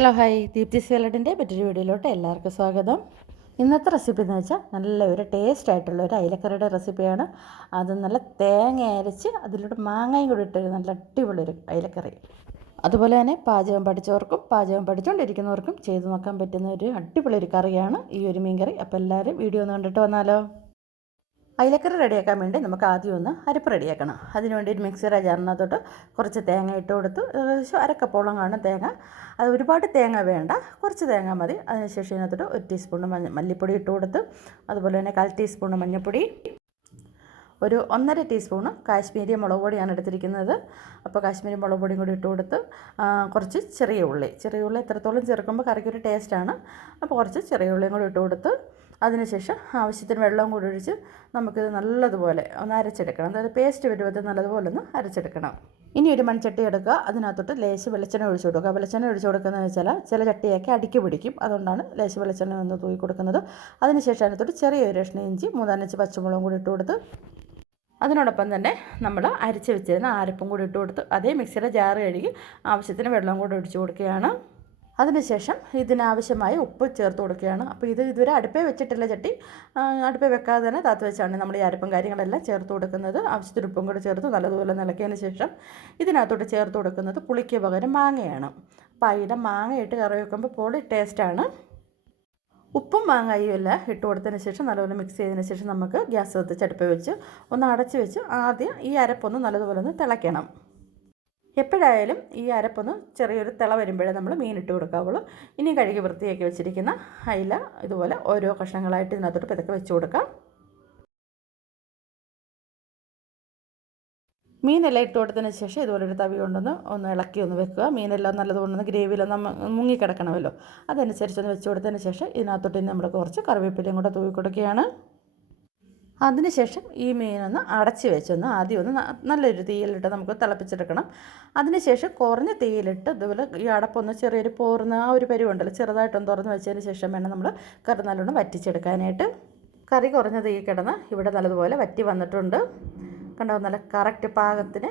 Hello hi Deepthi സേലഡിന്റെ മറ്റൊരു വീഡിയോയിലോട്ട് എല്ലാവർക്കും സ്വാഗതം. ഇന്നത്തെ റെസിപ്പി എന്ന് വെച്ചാൽ നല്ല ഒരു ടേസ്റ്റ് ആയിട്ടുള്ള ഒരു അയിലക്കറിയുടെ റെസിപ്പിയാണ്. അത് നല്ല തേങ്ങ അരച്ച് അതിലൂടെ മാങ്ങയും കൂടി ഇട്ട് നല്ല അടിപൊളി ഒരു അയിലക്കറി. അതുപോലെ തന്നെ പാചകം പഠിച്ചവർക്കും പാചകം പഠിച്ചുകൊണ്ടിരിക്കുന്നവർക്കും ചെയ്തു നോക്കാൻ പറ്റുന്ന ഒരു അടിപൊളി ഒരു കറിയാണ് ഈ ഒരു മീൻ കറി അപ്പോൾ എല്ലാവരും വീഡിയോ ഒന്ന് കണ്ടിട്ട് വന്നാലോ? അയിലക്കറി റെഡിയാക്കാൻ വേണ്ടി നമുക്ക് ആദ്യം ഒന്ന് അരപ്പ് റെഡിയാക്കണം. അതിനുവേണ്ടി ഒരു മിക്സിയുടെ ജാറിനകത്തോട്ട് കുറച്ച് തേങ്ങ ഇട്ട് കൊടുത്ത്. ഏകദേശം അരക്കപ്പോളം കാണും തേങ്ങ. അത് ഒരുപാട് തേങ്ങ വേണ്ട. കുറച്ച് തേങ്ങ മതി. അതിനുശേഷം ഇതിനകത്തോട്ട് ഒരു ടീസ്പൂൺ മഞ്ഞ മല്ലിപ്പൊടി ഇട്ട് കൊടുത്ത്. അതുപോലെ തന്നെ കാൽ ടീസ്പൂൺ മഞ്ഞൾപ്പൊടി. ഒരു ഒന്നര ടീസ്പൂണ് കാശ്മീരി മുളക് പൊടിയാണ് എടുത്തിരിക്കുന്നത്. അപ്പോൾ കാശ്മീരി മുളക് പൊടിയും കൂടി ഇട്ട് കൊടുത്ത്. കുറച്ച് ചെറിയ ഉള്ളി. ചെറിയ ഉള്ളി എത്രത്തോളം ചേർക്കുമ്പോൾ കറിക്കൊരു ടേസ്റ്റാണ് അപ്പോൾ കുറച്ച് ചെറിയ ഉള്ളിയും കൂടി ഇട്ട് കൊടുത്ത്. അതിനുശേഷം ആവശ്യത്തിന് വെള്ളം കൂടി ഒഴിച്ച് നമുക്കിത് നല്ലതുപോലെ ഒന്ന് അരച്ചെടുക്കണം. അതായത് പേസ്റ്റ് വരുമ്പോൾ നല്ലതുപോലെ ഒന്ന് അരച്ചെടുക്കണം. ഇനി ഒരു മൺചട്ടി എടുക്കുക. അതിനകത്തോട്ട് ലേശ് വെളിച്ചെണ്ണ ഒഴിച്ചു കൊടുക്കുക. വെളിച്ചെണ്ണ ഒഴിച്ചു കൊടുക്കുന്നത് വെച്ചാൽ ചില ചട്ടിയൊക്കെ അടുക്കി പിടിക്കും. അതുകൊണ്ടാണ് ലേശ് വെളിച്ചെണ്ണ ഒന്ന് തൂക്കി കൊടുക്കുന്നത്. അതിനുശേഷം അതിനകത്തോട്ട് ചെറിയൊരു കഷ്ണം ഇഞ്ചി മൂന്നാലഞ്ച് പച്ചമുളകും കൂടി ഇട്ട് കൊടുത്ത് അതിനോടൊപ്പം തന്നെ നമ്മൾ അരച്ച് വെച്ചിരുന്ന ആരപ്പും കൂടി ഇട്ട് കൊടുത്ത് അതേ മിക്സിയുടെ ജാറ് കഴുകി ആവശ്യത്തിന് വെള്ളം കൂടി ഒഴിച്ചു കൊടുക്കുകയാണ്. അതിനുശേഷം ഇതിനാവശ്യമായ ഉപ്പ് ചേർത്ത് കൊടുക്കുകയാണ്. അപ്പോൾ ഇത് ഇതുവരെ അടുപ്പേ വെച്ചിട്ടില്ല ചട്ടി. അടുപ്പേ വെക്കാതെ തന്നെ താത്ത് വെച്ചാണ് നമ്മൾ ഈ അരപ്പും കാര്യങ്ങളെല്ലാം ചേർത്ത് കൊടുക്കുന്നത്. ആവശ്യത്തിന് ഉപ്പും കൂടി ചേർത്ത് നല്ലതുപോലെ നിലക്കിയതിന് ശേഷം ഇതിനകത്തോട്ട് ചേർത്ത് കൊടുക്കുന്നത് പുളിക്ക് പകരം മാങ്ങയാണ്. അപ്പോൾ അതിന്റെ മാങ്ങയിട്ട് കറി വെക്കുമ്പോൾ പൊളി ടേസ്റ്റാണ് ഉപ്പും മാങ്ങയും എല്ലാം ഇട്ട് കൊടുത്തതിന് ശേഷം നല്ലപോലെ മിക്സ് ചെയ്തതിന് ശേഷം നമുക്ക് ഗ്യാസ് വെച്ച് ചടുപ്പ് വെച്ച് ഒന്ന് അടച്ച് വെച്ച് ആദ്യം ഈ അരപ്പൊന്ന് നല്ലതുപോലെ ഒന്ന് തിളയ്ക്കണം. എപ്പോഴായാലും ഈ അരപ്പൊന്ന് ചെറിയൊരു തിള വരുമ്പോഴേ നമ്മൾ മീനിട്ട് കൊടുക്കാവുള്ളൂ. ഇനി കഴുകി വൃത്തിയാക്കി വെച്ചിരിക്കുന്ന അയില ഇതുപോലെ ഓരോ കഷ്ണങ്ങളായിട്ട് ഇതിനകത്തോട്ട് പതുക്കെ വെച്ച് കൊടുക്കാം. മീനെല്ലാം ഇട്ട് കൊടുത്തതിന് ശേഷം ഇതുപോലെ ഒരു തവി കൊണ്ടൊന്ന് ഒന്ന് ഇളക്കി ഒന്ന് വെക്കുക. മീനെല്ലാം നല്ലതുകൊണ്ടൊന്ന് ഗ്രേവിയിലൊന്ന് മുങ്ങിക്കിടക്കണമല്ലോ അതനുസരിച്ചൊന്ന് വെച്ച് കൊടുത്തതിന് ശേഷം ഇതിനകത്തോട്ട് നമ്മൾ കുറച്ച് കറിവേപ്പിലയും കൂടെ തൂവി കൊടുക്കുകയാണ് അതിനുശേഷം ഈ മീനൊന്ന് അടച്ച് വെച്ചൊന്ന് ആദ്യം ഒന്ന് നല്ലൊരു തീയിലിട്ട് നമുക്ക് തിളപ്പിച്ചെടുക്കണം. അതിനുശേഷം കുറഞ്ഞ തീയിലിട്ട് ഇതുപോലെ ഈ അടപ്പൊന്ന് ചെറിയൊരു പോർന്ന് ആ ഒരു പരിവുണ്ടല്ലോ ചെറുതായിട്ടൊന്ന് തുറന്ന് വെച്ചതിന് ശേഷം വേണം നമ്മൾ കറി നല്ലോണം വറ്റിച്ചെടുക്കാനായിട്ട്. കറി കുറഞ്ഞ തീ കിടന്ന് ഇവിടെ നല്ലതുപോലെ വറ്റി വന്നിട്ടുണ്ട്. കണ്ടോ നല്ല കറക്റ്റ് പാകത്തിന്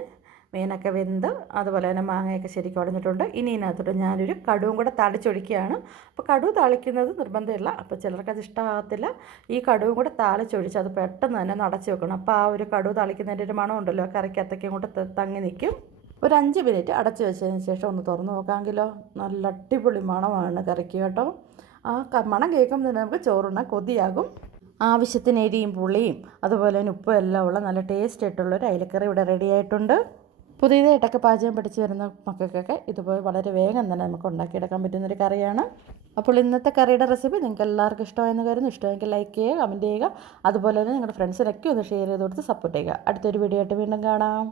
മീനൊക്കെ വെന്ത് അതുപോലെ തന്നെ മാങ്ങയൊക്കെ ശരിക്കും ഉടഞ്ഞിട്ടുണ്ട് ഇനി ഇതിനകത്തോട്ട് ഞാനൊരു കടുവും കൂടെ തളിച്ചൊഴിക്കുകയാണ്. അപ്പോൾ കടുവ് താളിക്കുന്നത് നിർബന്ധമില്ല. അപ്പോൾ ചിലർക്ക് അത് ഇഷ്ടമാകത്തില്ല ഈ കടുവും കൂടെ താളിച്ചൊഴിച്ച് അത് പെട്ടെന്ന് തന്നെ നടച്ച് വെക്കണം. അപ്പോൾ ആ ഒരു കടുവ് താളിക്കുന്നതിന്റെ ഒരു മണം ഉണ്ടല്ലോ. കറിക്കകത്തൊക്കെ ഇങ്ങോട്ട് തങ്ങി നിൽക്കും. ഒരു അഞ്ച് മിനിറ്റ് അടച്ച് വെച്ചതിന് ശേഷം ഒന്ന് തുറന്ന് നോക്കാമെങ്കിലോ? നല്ല അടിപൊളി മണമാണ് കറിക്ക് കേട്ടോ. ആ മണം കേൾക്കുമ്പോൾ തന്നെ നമുക്ക് ചോറുണ്ണാൻ കൊതിയാകും. ആവശ്യത്തിന് എരിയും പുളിയും അതുപോലെ തന്നെ ഉപ്പും എല്ലാം ഉള്ള നല്ല ടേസ്റ്റ് ആയിട്ടുള്ളൊരു അയിലക്കറി ഇവിടെ റെഡി ആയിട്ടുണ്ട്. പുതിയതായിട്ടൊക്കെ പാചകം പഠിച്ചു വരുന്ന മക്കൾക്കൊക്കെ ഇതുപോലെ വളരെ വേഗം തന്നെ നമുക്ക് ഉണ്ടാക്കിയെടുക്കാൻ പറ്റുന്നൊരു കറിയാണ്. അപ്പോൾ ഇന്നത്തെ കറിയുടെ റെസിപ്പി നിങ്ങൾക്ക് എല്ലാവർക്കും ഇഷ്ടമായെന്ന് കരുതുന്നു. ഇഷ്ടമെങ്കിൽ ലൈക്ക് ചെയ്യുക കമന്റ് ചെയ്യുക. അതുപോലെ തന്നെ നിങ്ങളുടെ ഫ്രണ്ട്സിനൊക്കെ ഒന്ന് ഷെയർ ചെയ്ത് കൊടുത്ത് സപ്പോർട്ട് ചെയ്യുക. അടുത്തൊരു വീഡിയോ ആയിട്ട് വീണ്ടും കാണാം.